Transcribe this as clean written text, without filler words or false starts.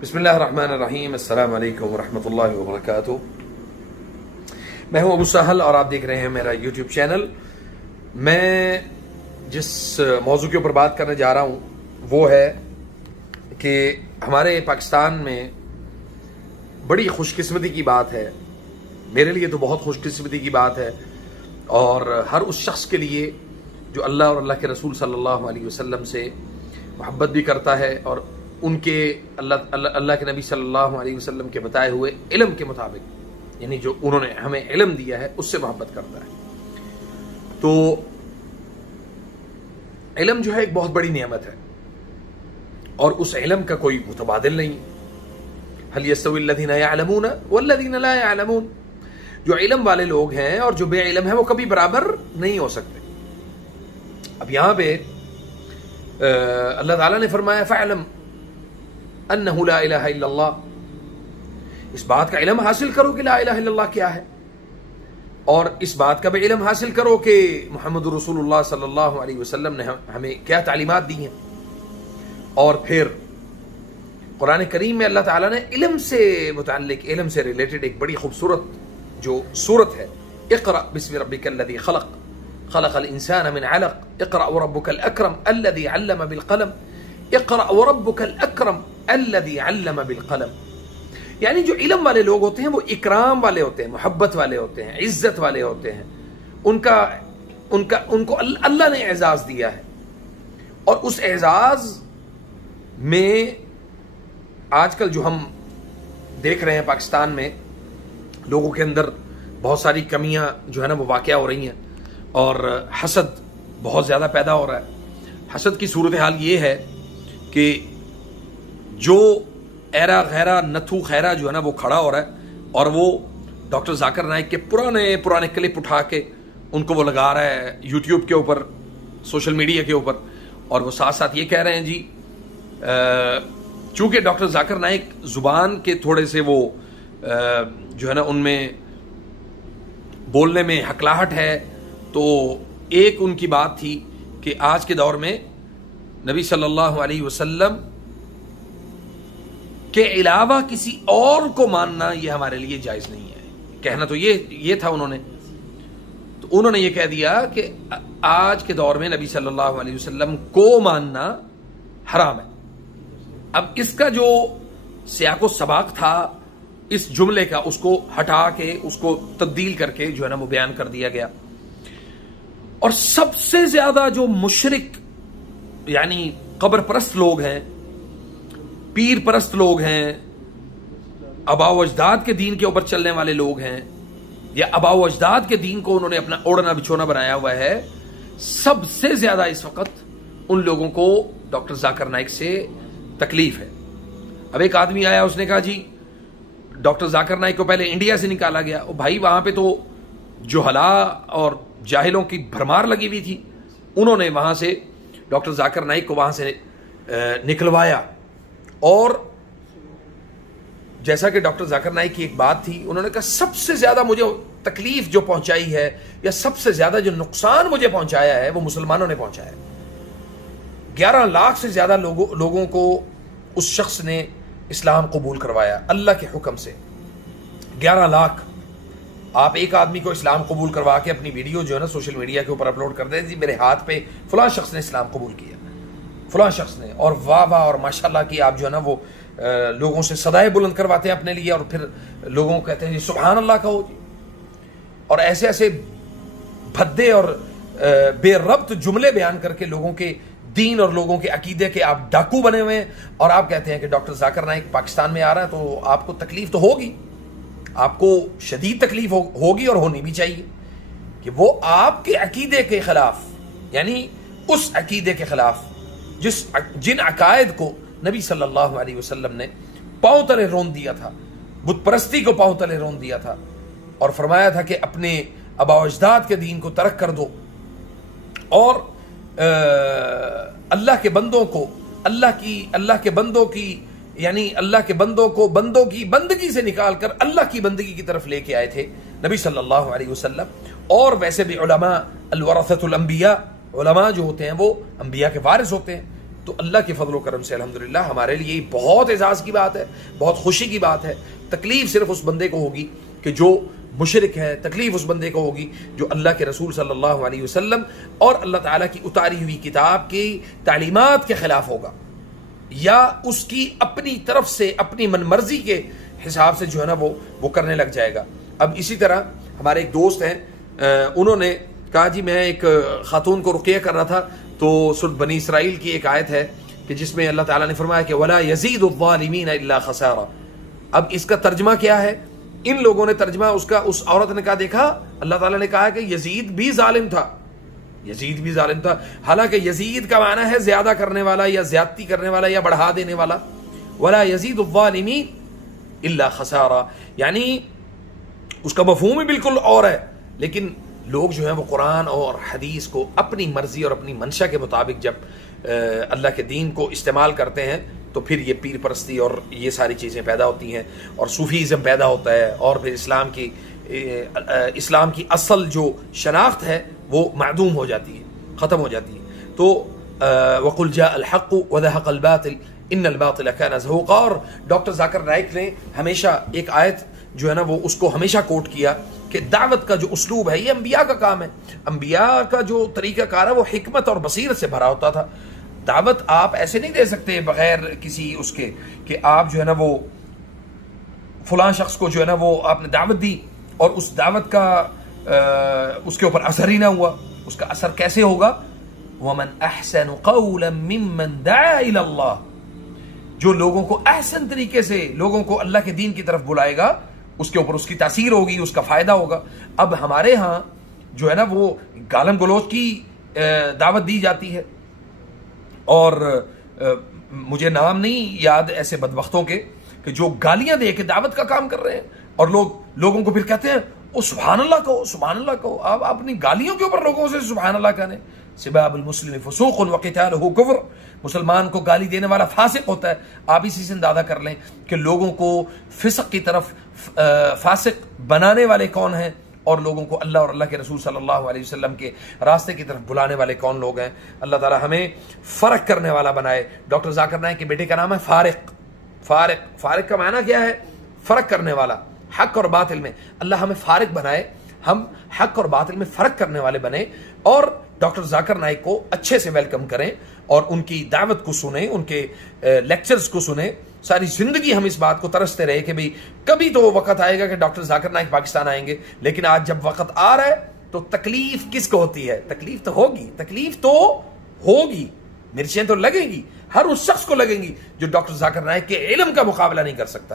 بسم اللہ الرحمن الرحیم، السلام علیکم ورحمۃ اللہ وبرکاتہ۔ میں ہوں ابو سہل اور آپ دیکھ رہے ہیں میرا یوٹیوب چینل۔ میں جس موضوع کے اوپر بات کرنے جا رہا ہوں وہ ہے کہ ہمارے پاکستان میں بڑی خوش قسمتی کی بات ہے، میرے لیے تو بہت خوش قسمتی کی بات ہے، اور ہر اس شخص کے لیے جو اللہ اور اللہ کے رسول صلی اللہ علیہ وسلم سے محبت بھی کرتا ہے اور ان کے اللہ کے نبی صلی اللہ علیہ وسلم کے بتائے ہوئے علم کے مطابق، یعنی جو انہوں نے ہمیں علم دیا ہے اس سے محبت کرتا ہے۔ تو علم جو ہے ایک بہت بڑی نعمت ہے اور اس علم کا کوئی متبادل نہیں۔ هل يستوي الذين يعلمون والذين لا يعلمون، جو علم والے لوگ ہیں اور جو بے علم ہیں وہ کبھی برابر نہیں ہو سکتے۔ اب یہاں پہ اللہ تعالیٰ نے فرمایا فَاعْلَمْ أَنَّهُ لَا إِلَهَ إِلَّا اللَّهُ، اس بات کا علم حاصل کرو کہ لا الہ الا اللہ کیا ہے، اور اس بات کا بھی علم حاصل کرو کہ محمد رسول اللہ صلی اللہ علیہ وسلم نے ہمیں کیا تعلیمات دی ہیں۔ اور پھر قرآن کریم میں اللہ تعالیٰ نے علم سے متعلق، علم سے ریلیٹڈ ایک بڑی خوبصورت جو سورت ہے، اقرأ بسم ربک الذی خلق خلق الانسان من علق اقرأ وربک الاکرم الذی علم بالقلم اقرأ وربک الاکرم الذی علم بالقلم۔ یعنی جو علم والے لوگ ہوتے ہیں وہ اکرام والے ہوتے ہیں، محبت والے ہوتے ہیں، عزت والے ہوتے ہیں، ان کو اللہ نے اعزاز دیا ہے، اور اس اعزاز میں آج کل جو ہم دیکھ رہے ہیں پاکستان میں لوگوں کے اندر بہت ساری کمیاں جو ہے نا وہ واقع ہو رہی ہیں، اور حسد بہت زیادہ پیدا ہو رہا ہے۔ حسد کی صورتحال یہ ہے کہ جو ایرا غیرہ نتھو خیرہ جو ہے نا وہ کھڑا ہو رہا ہے، اور وہ ڈاکٹر ذاکر نائک کے پرانے کلپ اٹھا کے ان کو وہ لگا رہا ہے یوٹیوب کے اوپر، سوشل میڈیا کے اوپر، اور وہ ساتھ ساتھ یہ کہہ رہے ہیں جی چونکہ ڈاکٹر ذاکر نائک زبان کے تھوڑے سے وہ جو ہے نا ان میں بولنے میں ہکلاہٹ ہے، تو ایک ان کی بات تھی کہ آج کے دور میں نبی صلی اللہ علیہ وسلم کے علاوہ کسی اور کو ماننا یہ ہمارے لیے جائز نہیں ہے۔ کہنا تو یہ تھا انہوں نے، تو انہوں نے یہ کہہ دیا کہ آج کے دور میں نبی صلی اللہ علیہ وسلم کو ماننا حرام ہے۔ اب اس کا جو سیاق و سباق تھا اس جملے کا، اس کو ہٹا کے اس کو تبدیل کر کے جو ہے نا وہ بیان کر دیا گیا، اور سب سے زیادہ جو مشرک یعنی قبر پرست لوگ ہیں، پیر پرست لوگ ہیں، آباء و اجداد کے دین کے اوپر چلنے والے لوگ ہیں، یا آباء و اجداد کے دین کو انہوں نے اپنا اوڑھنا بچھونا بنایا ہوا ہے، سب سے زیادہ اس وقت ان لوگوں کو ڈاکٹر ذاکر نائک سے تکلیف ہے۔ اب ایک آدمی آیا، اس نے کہا جی ڈاکٹر ذاکر نائک کو پہلے انڈیا سے نکالا گیا، بھائی وہاں پہ تو جہلا اور جاہلوں کی بھرمار لگی ہوئی تھی، انہوں نے وہاں سے ڈاکٹر ذاکر نائک کو وہاں سے نکلوایا، اور جیسا کہ ڈاکٹر ذاکر نائک کی ایک بات تھی، انہوں نے کہا سب سے زیادہ مجھے تکلیف جو پہنچائی ہے یا سب سے زیادہ جو نقصان مجھے پہنچایا ہے وہ مسلمانوں نے پہنچایا ہے۔ 11 لاکھ سے زیادہ لوگوں کو اس شخص نے اسلام قبول کروایا اللہ کے حکم سے۔ 11 لاکھ آپ ایک آدمی کو اسلام قبول کروا کے اپنی ویڈیو جو ہے نا سوشل میڈیا کے اوپر اپلوڈ کر دیں، جی میرے ہاتھ پہ فلاں شخص نے اسلام قبول کیا، فلاں شخص نے، اور واہ واہ اور ماشاءاللہ کی آپ جو ہے نا وہ لوگوں سے صدائے بلند کرواتے ہیں اپنے لیے، اور پھر لوگوں کو کہتے ہیں جی سبحان اللہ کہو جی، اور ایسے ایسے بھدے اور بے ربط جملے بیان کر کے لوگوں کے دین اور لوگوں کے عقیدے کے آپ ڈاکو بنے ہوئے ہیں، اور آپ کہتے ہیں کہ ڈاکٹر ذاکر نائک پاکستان میں آ رہا ہے تو آپ کو تکلیف تو ہوگی، آپ کو شدید تکلیف ہوگی اور ہونی بھی چاہیے کہ وہ آپ کے عقیدے کے خلاف، یعنی اس عقیدے کے خلاف جن عقائد کو نبی صلی اللہ علیہ وسلم نے پاؤں تلے رون دیا تھا، بت پرستی کو پاؤں تلے رون دیا تھا، اور فرمایا تھا کہ اپنے آباء و اجداد کے دین کو ترک کر دو، اور اللہ کے بندوں کو اللہ کے بندوں کو بندوں کی بندگی سے نکال کر اللہ کی بندگی کی طرف لے کے آئے تھے نبی صلی اللہ علیہ وسلم۔ اور ویسے بھی علماء الورثۃ الانبیاء، علماء جو ہوتے ہیں وہ انبیاء کے وارث ہوتے ہیں، تو اللہ کے فضل و کرم سے الحمدللہ ہمارے لیے بہت اعزاز کی بات ہے، بہت خوشی کی بات ہے۔ تکلیف صرف اس بندے کو ہوگی کہ جو مشرک ہے، تکلیف اس بندے کو ہوگی جو اللہ کے رسول صلی اللہ علیہ وسلم اور اللہ تعالیٰ کی اتاری ہوئی کتاب کی تعلیمات کے خلاف ہوگا، یا اس کی اپنی طرف سے اپنی من مرضی کے حساب سے جو ہے نا وہ کرنے لگ جائے گا۔ اب اسی طرح ہمارے ایک دوست ہیں، انہوں نے کہا جی میں ایک خاتون کو رقیہ کر رہا تھا، تو سورۃ بنی اسرائیل کی ایک آیت ہے کہ جس میں اللہ تعالیٰ نے فرمایا کہ وَلَا يَزِيدُ الظَّالِمِينَ إِلَّا خَسَارًا۔ اب اس کا ترجمہ کیا ہے؟ ان لوگوں نے ترجمہ اس عورت نے کہا دیکھا اللہ تعالیٰ نے کہا کہ یزید بھی ظالم تھا، یزید بھی ظالم تھا، حالانکہ یزید کا معنی ہے زیادہ کرنے والا یا زیادتی کرنے والا یا بڑھا دینے والا۔ وَلَا يَزِيدُ الظَّالِمِينَ إِلَّا خَسَارًا، یعنی اس کا مفہوم ہی بالکل اور ہے، لیکن لوگ جو ہیں وہ قرآن اور حدیث کو اپنی مرضی اور اپنی منشا کے مطابق جب اللہ کے دین کو استعمال کرتے ہیں تو پھر یہ پیر پرستی اور یہ ساری چیزیں پیدا ہوتی ہیں، اور صوفیزم پیدا ہوتا ہے، اور پھر اسلام کی اصل جو شناخت ہے وہ معدوم ہو جاتی ہے، ختم ہو جاتی ہے۔ تو وَقُلْ جَاءَ الْحَقُّ وَذَهَقَ الْبَاطِلُ إِنَّ الْبَاطِلَ كَانَ زَهُوقًا۔ اور ڈاکٹر ذاکر نائک نے ہمیشہ ایک آیت جو ہے نا وہ اس کو ہمیشہ کوٹ کیا کہ دعوت کا جو اسلوب ہے یہ انبیاء کا کام ہے، انبیاء کا جو طریقہ کار ہے وہ حکمت اور بصیرت سے بھرا ہوتا تھا۔ دعوت آپ ایسے نہیں دے سکتے بغیر کسی اس کے کہ آپ جو ہے نا وہ فلاں شخص کو جو ہے نا وہ آپ نے دعوت دی اور اس دعوت کا اس کے اوپر اثر ہی نہ ہوا، اس کا اثر کیسے ہوگا؟ وَمَنْ أَحْسَنُ قَوْلًا مِّمَّنْ دَعَا إِلَى اللَّهِ، جو لوگوں کو احسن طریقے سے لوگوں کو اللہ کے دین کی طرف بلائے گا اس کے اوپر اس کی تاثیر ہوگی، اس کا فائدہ ہوگا۔ اب ہمارے ہاں جو ہے نا وہ گالم گلوچ کی دعوت دی جاتی ہے، اور مجھے نام نہیں یاد ایسے بدبختوں کے کہ جو گالیاں دے کے دعوت کا کام کر رہے ہیں، اور لوگوں کو پھر کہتے ہیں او سبحان اللہ کہو، سبحان اللہ کہو۔ آپ اپنی گالیوں کے اوپر لوگوں سے سبحان اللہ کہنے۔ سباب المسلم فسوق وقتالہ کفر، مسلمان کو گالی دینے والا فاسق ہوتا ہے۔ آپ اسی سے اندازہ کر لیں کہ لوگوں کو فسق کی طرف فاسق بنانے والے کون ہیں، اور لوگوں کو اللہ اور اللہ کے رسول صلی اللہ علیہ وسلم کے راستے کی طرف بلانے والے کون لوگ ہیں۔ اللہ تعالی ہمیں فرق کرنے والا بنائے۔ ڈاکٹر ذاکر نائک کے بیٹے کا نام ہے فارق۔ فارق کا معنی کیا ہے؟ فرق کرنے والا، حق اور باطل میں۔ اللہ ہمیں فارق بنائے، ہم حق اور باطل میں فرق کرنے والے بنے، اور ڈاکٹر ذاکر نائک کو اچھے سے ویلکم کریں اور ان کی دعوت کو سنیں، ان کے لیکچرز کو سنیں۔ ساری زندگی ہم اس بات کو ترستے رہے کہ بھئی کبھی تو وہ وقت آئے گا کہ ڈاکٹر ذاکر نائک پاکستان آئیں گے، لیکن آج جب وقت آ رہا ہے تو تکلیف کس کو ہوتی ہے؟ تکلیف تو ہوگی، مرچیں تو لگیں گی، ہر اس شخص کو لگیں گی جو ڈاکٹر ذاکر نائک کے علم کا مقابلہ نہیں کر سکتا۔